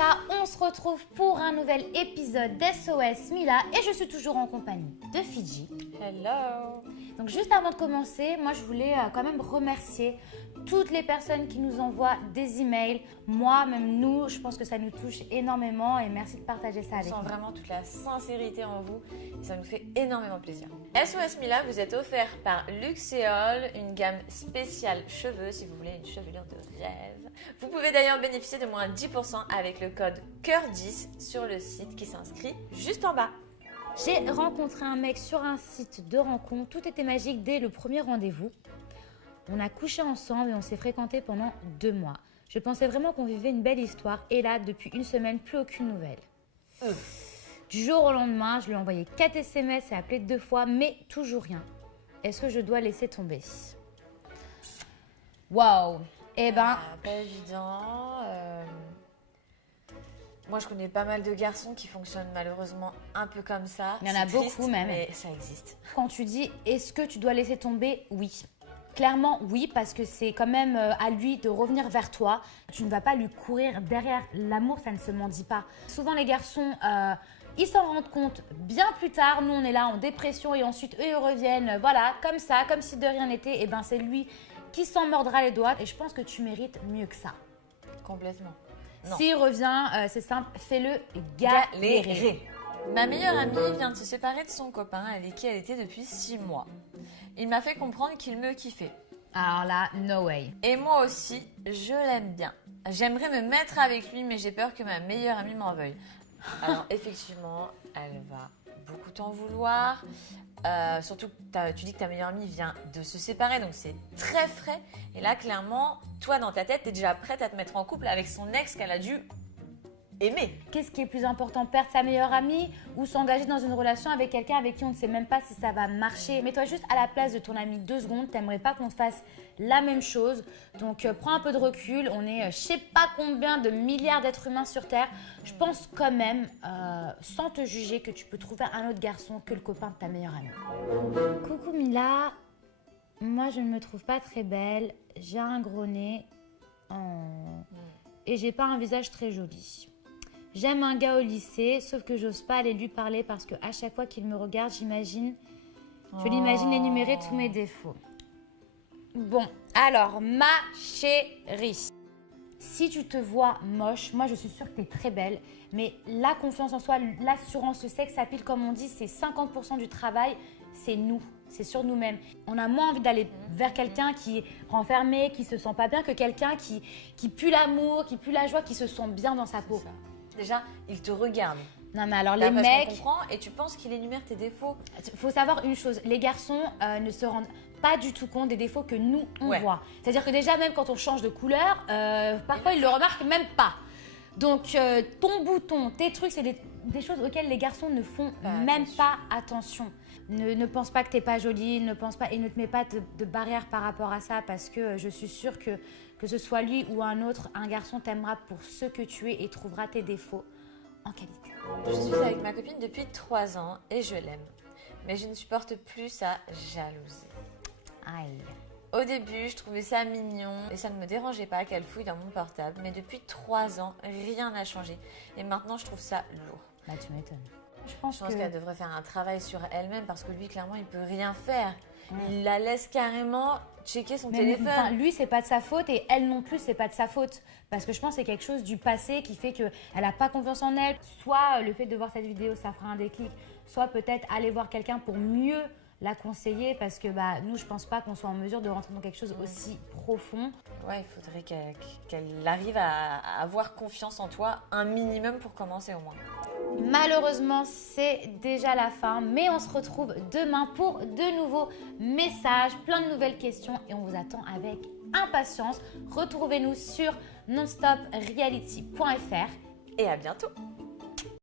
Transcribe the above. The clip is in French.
Sacha, on se retrouve pour un nouvel épisode d'SOS Mila et je suis toujours en compagnie de Fidji. Hello. Donc juste avant de commencer, moi je voulais quand même remercier toutes les personnes qui nous envoient des emails. Moi, même nous, je pense que ça nous touche énormément et merci de partager ça avec nous. On sent vraiment toute la sincérité en vous et ça nous fait énormément plaisir. SOS Mila vous est offert par Luxéol, une gamme spéciale cheveux si vous voulez une chevelure de rêve. Vous pouvez d'ailleurs bénéficier de moins 10% avec le code COEUR10 sur le site qui s'inscrit juste en bas. J'ai rencontré un mec sur un site de rencontre, tout était magique dès le premier rendez-vous. On a couché ensemble et on s'est fréquentés pendant 2 mois. Je pensais vraiment qu'on vivait une belle histoire et là, depuis une semaine, plus aucune nouvelle. Du jour au lendemain, je lui ai envoyé 4 SMS et appelé 2 fois, mais toujours rien. Est-ce que je dois laisser tomber? Waouh! Eh ben... Pas évident. Moi, je connais pas mal de garçons qui fonctionnent malheureusement un peu comme ça. Il y en a triste, beaucoup même. Mais ça existe. Quand tu dis « est-ce que tu dois laisser tomber ?» Oui. Clairement, oui, parce que c'est quand même à lui de revenir vers toi. Tu ne vas pas lui courir derrière. L'amour, ça ne se mendie pas. Souvent, les garçons, ils s'en rendent compte bien plus tard. Nous, on est là en dépression et ensuite, eux, ils reviennent, voilà, comme ça, comme si de rien n'était. Et ben, c'est lui qui s'en mordra les doigts. Et je pense que tu mérites mieux que ça. Complètement. S'il revient, c'est simple, fais-le galérer. Ma meilleure amie vient de se séparer de son copain avec qui elle était depuis 6 mois. Il m'a fait comprendre qu'il me kiffait. Alors là, no way. Et moi aussi, je l'aime bien. J'aimerais me mettre avec lui, mais j'ai peur que ma meilleure amie m'en veuille. Alors effectivement, elle va beaucoup t'en vouloir. Surtout que tu dis que ta meilleure amie vient de se séparer, donc c'est très frais. Et là, clairement, toi, dans ta tête, t'es déjà prête à te mettre en couple avec son ex qu'elle a dû aimer. Qu'est-ce qui est plus important, perdre sa meilleure amie ou s'engager dans une relation avec quelqu'un avec qui on ne sait même pas si ça va marcher? Mets-toi juste à la place de ton ami 2 secondes, t'aimerais pas qu'on se fasse la même chose. Donc prends un peu de recul, on est je sais pas combien de milliards d'êtres humains sur Terre. Je pense quand même, sans te juger, que tu peux trouver un autre garçon que le copain de ta meilleure amie. Coucou Mila, moi je ne me trouve pas très belle, j'ai un gros nez et j'ai pas un visage très joli. J'aime un gars au lycée, sauf que j'ose pas aller lui parler parce qu'à chaque fois qu'il me regarde, je l'imagine énumérer tous mes défauts. Bon, alors, ma chérie, si tu te vois moche, moi je suis sûre que tu es très belle, mais la confiance en soi, l'assurance, le sexe à pile, comme on dit, c'est 50% du travail, c'est nous. C'est sur nous-mêmes. On a moins envie d'aller vers quelqu'un qui est renfermé, qui se sent pas bien, que quelqu'un qui pue l'amour, qui pue la joie, qui se sent bien dans sa peau. Déjà, il te regarde. Non mais alors les mecs... Tu comprends et tu penses qu'il énumère tes défauts. Il faut savoir une chose, les garçons ne se rendent pas du tout compte des défauts que nous, on voit. C'est-à-dire que déjà, même quand on change de couleur, parfois ils le remarquent même pas. Donc ton bouton, tes trucs, c'est des choses auxquelles les garçons ne font même pas attention. Ne pense pas que t'es pas jolie, ne pense pas et ne te mets pas de barrière par rapport à ça parce que je suis sûre que ce soit lui ou un autre, un garçon t'aimera pour ce que tu es et trouvera tes défauts en qualité. Je suis avec ma copine depuis 3 ans et je l'aime. Mais je ne supporte plus sa jalousie. Aïe. Au début, je trouvais ça mignon et ça ne me dérangeait pas qu'elle fouille dans mon portable. Mais depuis 3 ans, rien n'a changé. Et maintenant, je trouve ça lourd. Bah, tu m'étonnes. Je pense qu'elle devrait faire un travail sur elle-même parce que lui, clairement, il peut rien faire. Il la laisse carrément checker son téléphone. Enfin, lui, c'est pas de sa faute et elle non plus, c'est pas de sa faute. Parce que je pense que c'est quelque chose du passé qui fait qu'elle n'a pas confiance en elle. Soit le fait de voir cette vidéo, ça fera un déclic. Soit peut-être aller voir quelqu'un pour mieux la conseiller parce que nous, je pense pas qu'on soit en mesure de rentrer dans quelque chose aussi profond. Ouais, il faudrait qu'elle arrive à avoir confiance en toi un minimum pour commencer au moins. Malheureusement, c'est déjà la fin, mais on se retrouve demain pour de nouveaux messages, plein de nouvelles questions et on vous attend avec impatience. Retrouvez-nous sur nonstopreality.fr et à bientôt.